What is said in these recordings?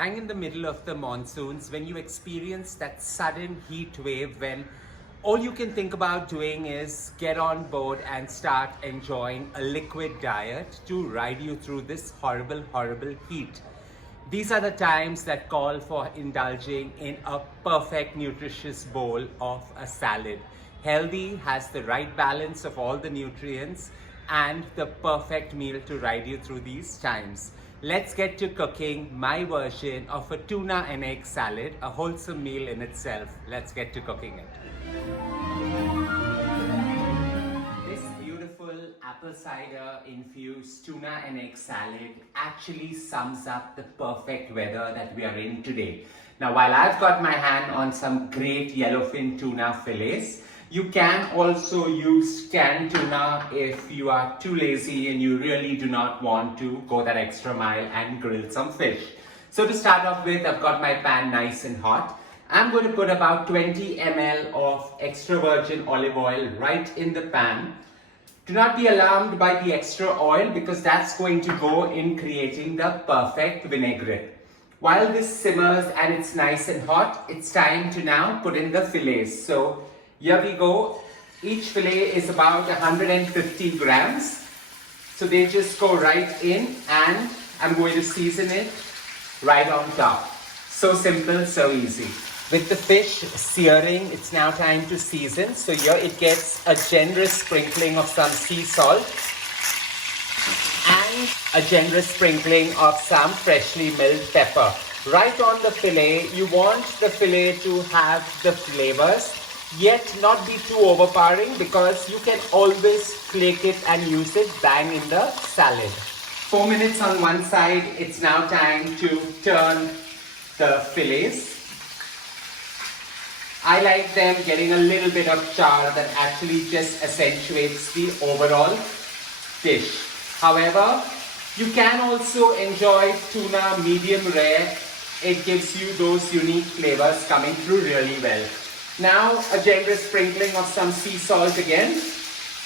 bang in the middle of the monsoons, when you experience that sudden heat wave, when all you can think about doing is get on board and start enjoying a liquid diet to ride you through this horrible, horrible heat. These are the times that call for indulging in a perfect, nutritious bowl of a salad. Healthy, has the right balance of all the nutrients, and the perfect meal to ride you through these times. Let's get to cooking my version of a tuna and egg salad, a wholesome meal in itself. Let's get to cooking it. This beautiful apple cider infused tuna and egg salad actually sums up the perfect weather that we are in today. Now, while I've got my hand on some great yellowfin tuna fillets, you can also use canned tuna if you are too lazy and you really do not want to go that extra mile and grill some fish. So to start off with, I've got my pan nice and hot. I'm going to put about 20 ml of extra virgin olive oil right in the pan. Do not be alarmed by the extra oil because that's going to go in creating the perfect vinaigrette. While this simmers and it's nice and hot, it's time to now put in the fillets. So here we go. Each fillet is about 150 grams. So they just go right in and I'm going to season it right on top. So simple, so easy. With the fish searing, it's now time to season. So here it gets a generous sprinkling of some sea salt and a generous sprinkling of some freshly milled pepper. Right on the fillet, you want the fillet to have the flavors, yet not be too overpowering because you can always flake it and use it bang in the salad. 4 minutes on one side, it's now time to turn the fillets. I like them getting a little bit of char that actually just accentuates the overall dish. However, you can also enjoy tuna medium rare. It gives you those unique flavors coming through really well. Now, a generous sprinkling of some sea salt again,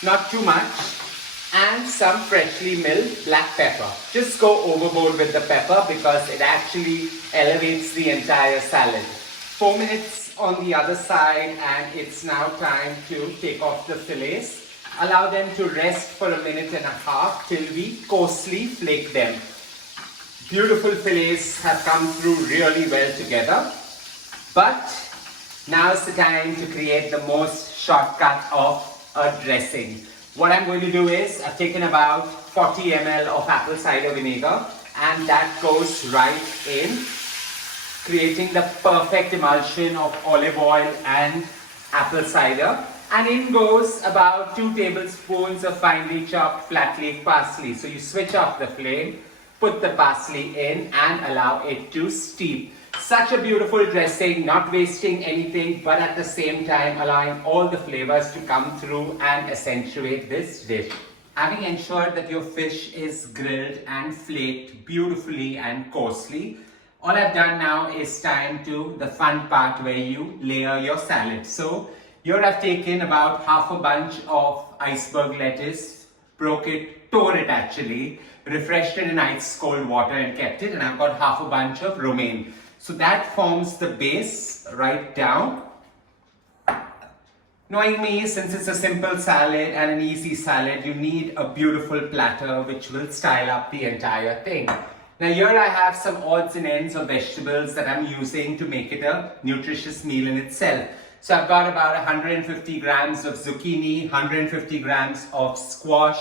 not too much, and some freshly milled black pepper. Just go overboard with the pepper because it actually elevates the entire salad. 4 minutes on the other side and it's now time to take off the fillets. Allow them to rest for a minute and a half till we coarsely flake them. Beautiful fillets have come through really well together, but now's the time to create the most shortcut of a dressing. What I'm going to do is I've taken about 40 ml of apple cider vinegar and that goes right in, creating the perfect emulsion of olive oil and apple cider. And in goes about 2 tablespoons of finely chopped flat leaf parsley. So you switch off the flame, put the parsley in and allow it to steep. Such a beautiful dressing, not wasting anything, but at the same time allowing all the flavors to come through and accentuate this dish. Having ensured that your fish is grilled and flaked beautifully and coarsely, all I've done now is time to the fun part where you layer your salad. So here I've taken about half a bunch of iceberg lettuce, broke it, tore it actually, refreshed it in ice cold water and kept it, and I've got half a bunch of romaine. So that forms the base right down. Knowing me, since it's a simple salad and an easy salad, you need a beautiful platter which will style up the entire thing. Now here I have some odds and ends of vegetables that I'm using to make it a nutritious meal in itself. So I've got about 150 grams of zucchini, 150 grams of squash,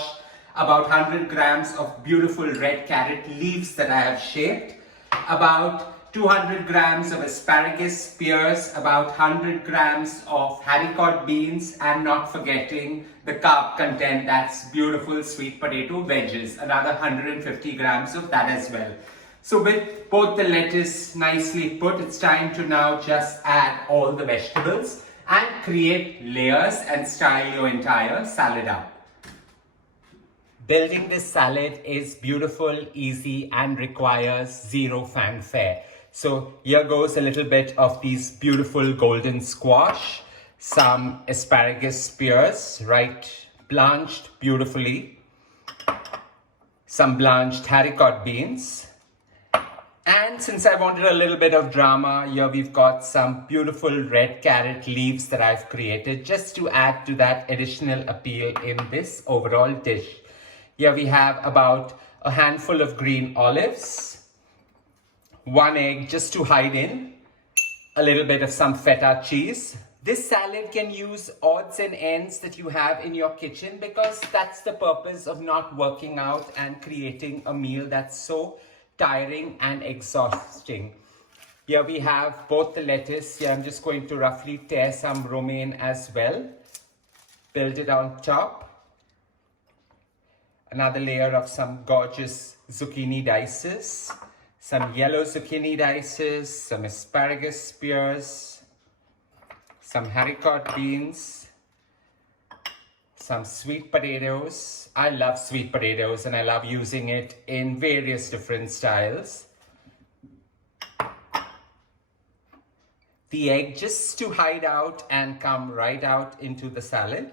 about 100 grams of beautiful red carrot leaves that I have shaped, about 200 grams of asparagus spears, about 100 grams of haricot beans, and not forgetting the carb content, that's beautiful sweet potato veggies, another 150 grams of that as well. So with both the lettuce nicely put, it's time to now just add all the vegetables and create layers and style your entire salad up. Building this salad is beautiful, easy, and requires zero fanfare. So here goes a little bit of these beautiful golden squash, some asparagus spears, right, blanched beautifully, some blanched haricot beans, and since I wanted a little bit of drama, here we've got some beautiful red carrot leaves that I've created just to add to that additional appeal in this overall dish. Here we have about a handful of green olives, 1 egg just to hide in, a little bit of some feta cheese. This salad can use odds and ends that you have in your kitchen because that's the purpose of not working out and creating a meal that's so tiring and exhausting. Here we have both the lettuce. Here I'm just going to roughly tear some romaine as well. Build it on top. Another layer of some gorgeous zucchini dices. Some yellow zucchini dices, some asparagus spears, some haricot beans, some sweet potatoes. I love sweet potatoes and I love using it in various different styles. The egg just to hide out and come right out into the salad.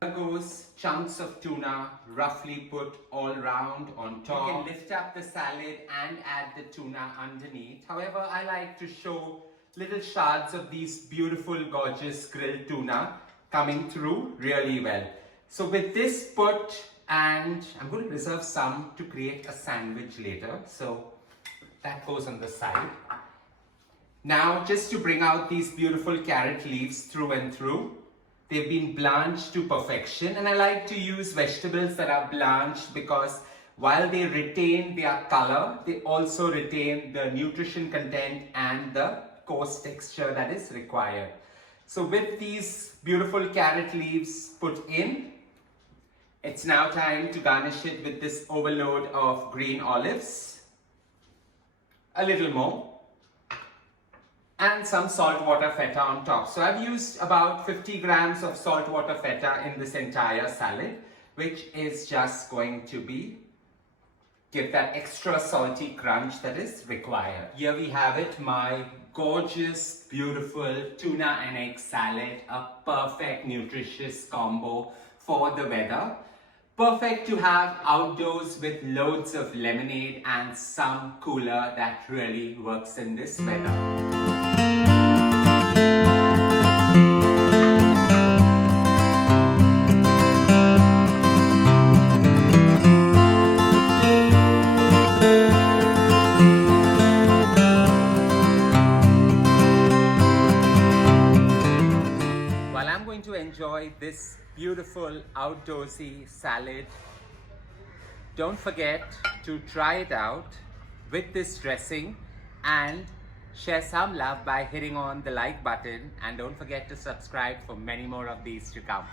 There goes chunks of tuna roughly put all round on top. You can lift up the salad and add the tuna underneath. However, I like to show little shards of these beautiful, gorgeous grilled tuna coming through really well. So with this put, and I'm going to reserve some to create a sandwich later. So that goes on the side. Now, just to bring out these beautiful carrot leaves through and through. They've been blanched to perfection, and I like to use vegetables that are blanched because while they retain their color, they also retain the nutrition content and the coarse texture that is required. So with these beautiful carrot leaves put in, it's now time to garnish it with this overload of green olives, a little more, and some saltwater feta on top. So I've used about 50 grams of saltwater feta in this entire salad, which is just going to give that extra salty crunch that is required. Here we have it, my gorgeous, beautiful tuna and egg salad, a perfect nutritious combo for the weather. Perfect to have outdoors with loads of lemonade and some cooler that really works in this weather. Enjoy this beautiful outdoorsy salad. Don't forget to try it out with this dressing and share some love by hitting on the like button, and don't forget to subscribe for many more of these to come.